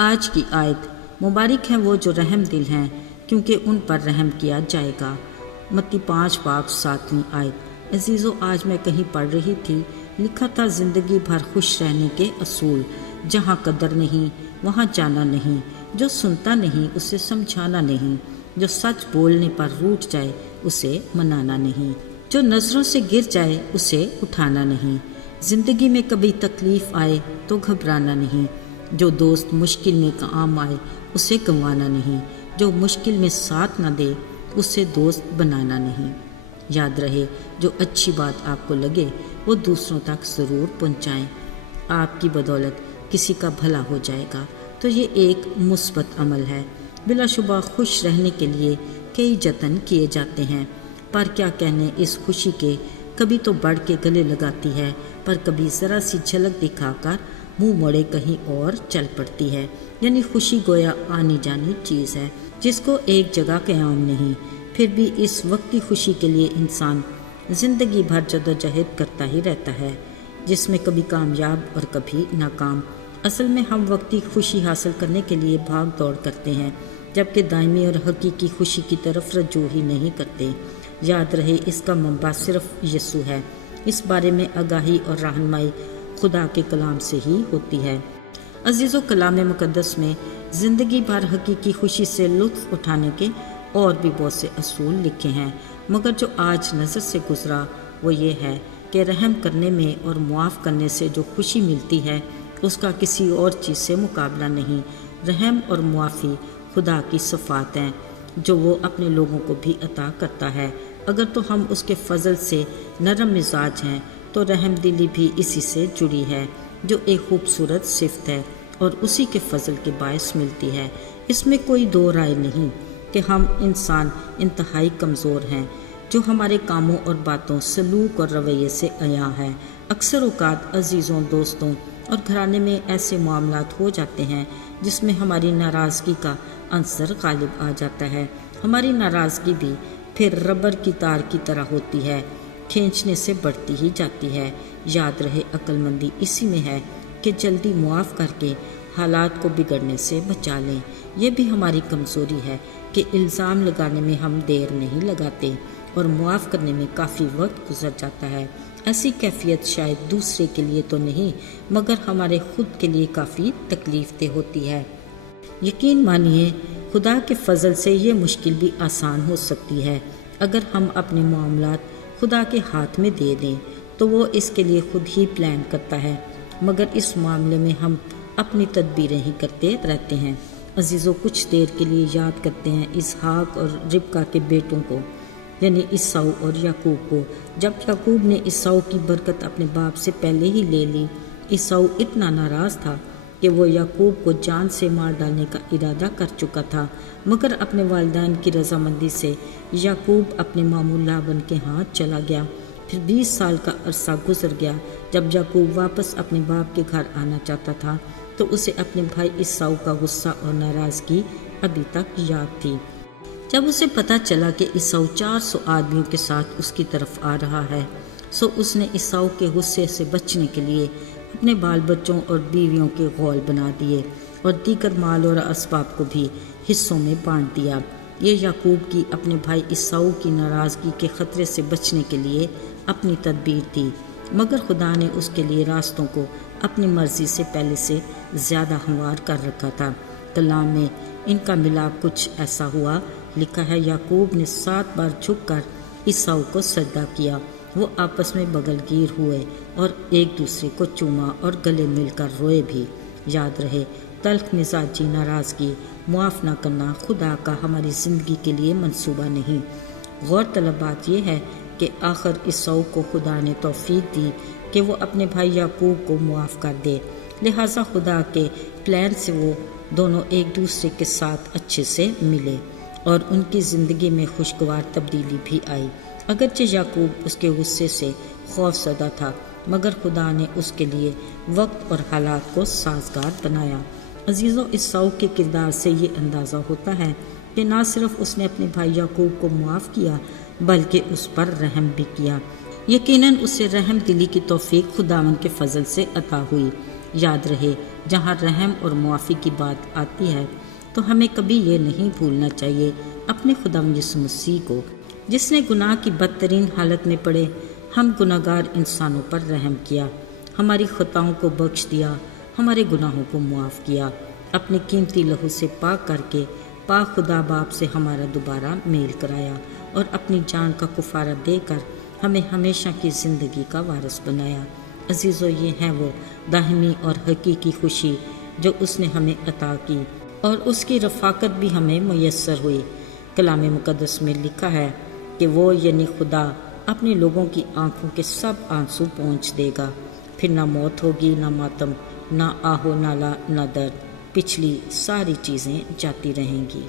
آج کی آیت: مبارک ہیں وہ جو رحم دل ہیں کیونکہ ان پر رحم کیا جائے گا۔ متی 5 باب 7ویں آیت۔ عزیزو، آج میں کہیں پڑھ رہی تھی، لکھا تھا زندگی بھر خوش رہنے کے اصول۔ جہاں قدر نہیں وہاں جانا نہیں، جو سنتا نہیں اسے سمجھانا نہیں، جو سچ بولنے پر روٹھ جائے اسے منانا نہیں، جو نظروں سے گر جائے اسے اٹھانا نہیں، زندگی میں کبھی تکلیف آئے تو گھبرانا نہیں، جو دوست مشکل میں کام آئے اسے گنوانا نہیں، جو مشکل میں ساتھ نہ دے اسے دوست بنانا نہیں۔ یاد رہے، جو اچھی بات آپ کو لگے وہ دوسروں تک ضرور پہنچائیں۔ آپ کی بدولت کسی کا بھلا ہو جائے گا تو یہ ایک مثبت عمل ہے۔ بلا شبہ خوش رہنے کے لیے کئی جتن کیے جاتے ہیں، پر کیا کہنے اس خوشی کے، کبھی تو بڑھ کے گلے لگاتی ہے، پر کبھی ذرا سی جھلک دکھا کر منہ موڑے کہیں اور چل پڑتی ہے۔ یعنی خوشی گویا آنی جانی چیز ہے جس کو ایک جگہ قیام نہیں۔ پھر بھی اس وقتی خوشی کے لیے انسان زندگی بھر جدوجہد کرتا ہی رہتا ہے، جس میں کبھی کامیاب اور کبھی ناکام۔ اصل میں ہم وقتی خوشی حاصل کرنے کے لیے بھاگ دوڑ کرتے ہیں، جبکہ دائمی اور حقیقی خوشی کی طرف رجوع ہی نہیں کرتے۔ یاد رہے، اس کا منبع صرف یسوع ہے۔ اس بارے میں آگاہی اور رہنمائی خدا کے کلام سے ہی ہوتی ہے۔ عزیزو، کلام مقدس میں زندگی بھر حقیقی خوشی سے لطف اٹھانے کے اور بھی بہت سے اصول لکھے ہیں، مگر جو آج نظر سے گزرا وہ یہ ہے کہ رحم کرنے میں اور معاف کرنے سے جو خوشی ملتی ہے اس کا کسی اور چیز سے مقابلہ نہیں۔ رحم اور معافی خدا کی صفات ہیں جو وہ اپنے لوگوں کو بھی عطا کرتا ہے۔ اگر تو ہم اس کے فضل سے نرم مزاج ہیں تو رحم دلی بھی اسی سے جڑی ہے، جو ایک خوبصورت صفت ہے اور اسی کے فضل کے باعث ملتی ہے۔ اس میں کوئی دو رائے نہیں کہ ہم انسان انتہائی کمزور ہیں، جو ہمارے کاموں اور باتوں، سلوک اور رویے سے عیاں ہے۔ اکثر اوقات عزیزوں، دوستوں اور گھرانے میں ایسے معاملات ہو جاتے ہیں جس میں ہماری ناراضگی کا عنصر غالب آ جاتا ہے۔ ہماری ناراضگی بھی پھر ربر کی تار کی طرح ہوتی ہے، کھینچنے سے بڑھتی ہی جاتی ہے۔ یاد رہے، عقل مندی اسی میں ہے کہ جلدی معاف کر کے حالات کو بگڑنے سے بچا لیں۔ یہ بھی ہماری کمزوری ہے کہ الزام لگانے میں ہم دیر نہیں لگاتے اور معاف کرنے میں کافی وقت گزر جاتا ہے۔ ایسی کیفیت شاید دوسرے کے لیے تو نہیں مگر ہمارے خود کے لیے کافی تکلیف دہ ہوتی ہے۔ یقین مانیے، خدا کے فضل سے یہ مشکل بھی آسان ہو سکتی ہے اگر ہم اپنے معاملات خدا کے ہاتھ میں دے دیں تو وہ اس کے لیے خود ہی پلان کرتا ہے، مگر اس معاملے میں ہم اپنی تدبیریں ہی کرتے رہتے ہیں۔ عزیزو، کچھ دیر کے لیے یاد کرتے ہیں اسحاق اور ربکہ کے بیٹوں کو، یعنی عیساؤ اور یعقوب کو۔ جب یعقوب نے عیساؤ کی برکت اپنے باپ سے پہلے ہی لے لی، عیساؤ اتنا ناراض تھا کہ وہ یعقوب کو جان سے مار ڈالنے کا ارادہ کر چکا تھا، مگر اپنے والدین کی رضامندی سے یعقوب اپنے ماموں لابن کے ہاں چلا گیا۔ پھر 20 سال کا عرصہ گزر گیا۔ جب یعقوب واپس اپنے باپ کے گھر آنا چاہتا تھا تو اسے اپنے بھائی عیساؤ کا غصہ اور ناراضگی ابھی تک یاد تھی۔ جب اسے پتہ چلا کہ عیساؤ 400 آدمیوں کے ساتھ اس کی طرف آ رہا ہے، سو اس نے عیساؤ کے غصے سے بچنے کے لیے اپنے بال بچوں اور بیویوں کے غول بنا دیے اور دیگر مال اور اسباب کو بھی حصوں میں بانٹ دیا۔ یہ یعقوب کی اپنے بھائی عیساؤ کی ناراضگی کے خطرے سے بچنے کے لیے اپنی تدبیر تھی، مگر خدا نے اس کے لیے راستوں کو اپنی مرضی سے پہلے سے زیادہ ہموار کر رکھا تھا۔ کلام میں ان کا ملاپ کچھ ایسا ہوا، لکھا ہے یعقوب نے 7 بار جھک کر عیساؤ کو سجدہ کیا۔ وہ آپس میں بغل گیر ہوئے اور ایک دوسرے کو چوما اور گلے مل کر روئے بھی۔ یاد رہے، تلخ مزاجی، ناراضگی، معاف نہ کرنا خدا کا ہماری زندگی کے لیے منصوبہ نہیں۔ غور طلب بات یہ ہے کہ آخر عیساؤ کو خدا نے توفیق دی کہ وہ اپنے بھائی یعقوب کو معاف کر دے، لہٰذا خدا کے پلان سے وہ دونوں ایک دوسرے کے ساتھ اچھے سے ملے اور ان کی زندگی میں خوشگوار تبدیلی بھی آئی۔ اگرچہ یعقوب اس کے غصے سے خوف زدہ تھا، مگر خدا نے اس کے لیے وقت اور حالات کو سازگار بنایا۔ عزیزو، عیساؤ کے کردار سے یہ اندازہ ہوتا ہے کہ نہ صرف اس نے اپنے بھائی یعقوب کو معاف کیا بلکہ اس پر رحم بھی کیا۔ یقیناً اسے رحم دلی کی توفیق خداوند کے فضل سے عطا ہوئی۔ یاد رہے جہاں رحم اور معافی کی بات آتی ہے تو ہمیں کبھی یہ نہیں بھولنا چاہیے اپنے خدا یسوع مسیح کو، جس نے گناہ کی بدترین حالت میں پڑے ہم گناہگار انسانوں پر رحم کیا، ہماری خطاؤں کو بخش دیا، ہمارے گناہوں کو معاف کیا، اپنے قیمتی لہو سے پاک کر کے پاک خدا باپ سے ہمارا دوبارہ میل کرایا اور اپنی جان کا کفارہ دے کر ہمیں ہمیشہ کی زندگی کا وارث بنایا۔ عزیزو، یہ ہے وہ دائمی اور حقیقی خوشی جو اس نے ہمیں عطا کی اور اس کی رفاقت بھی ہمیں میسر ہوئی۔ کلام مقدس میں لکھا ہے کہ وہ یعنی خدا اپنے لوگوں کی آنکھوں کے سب آنسو پونچھ دے گا، پھر نہ موت ہوگی، نہ ماتم، نہ آہو نالا، نہ درد، پچھلی ساری چیزیں جاتی رہیں گی۔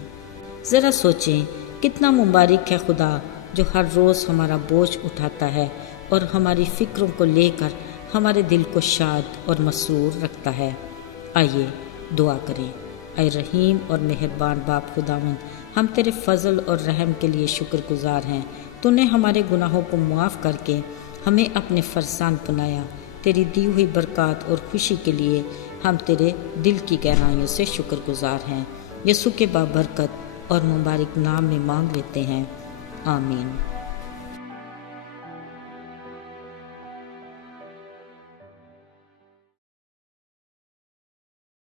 ذرا سوچیں کتنا مبارک ہے خدا جو ہر روز ہمارا بوجھ اٹھاتا ہے اور ہماری فکروں کو لے کر ہمارے دل کو شاد اور مسرور رکھتا ہے۔ آئیے دعا کریں۔ اے رحیم اور مہربان باپ خداوند، ہم تیرے فضل اور رحم کے لیے شکر گزار ہیں۔ تو نے ہمارے گناہوں کو معاف کر کے ہمیں اپنے فرزند بنایا۔ تیری دی ہوئی برکات اور خوشی کے لیے ہم تیرے دل کی گہرائیوں سے شکر گزار ہیں۔ یسوع کے بابرکت اور مبارک نام میں مانگ لیتے ہیں، آمین۔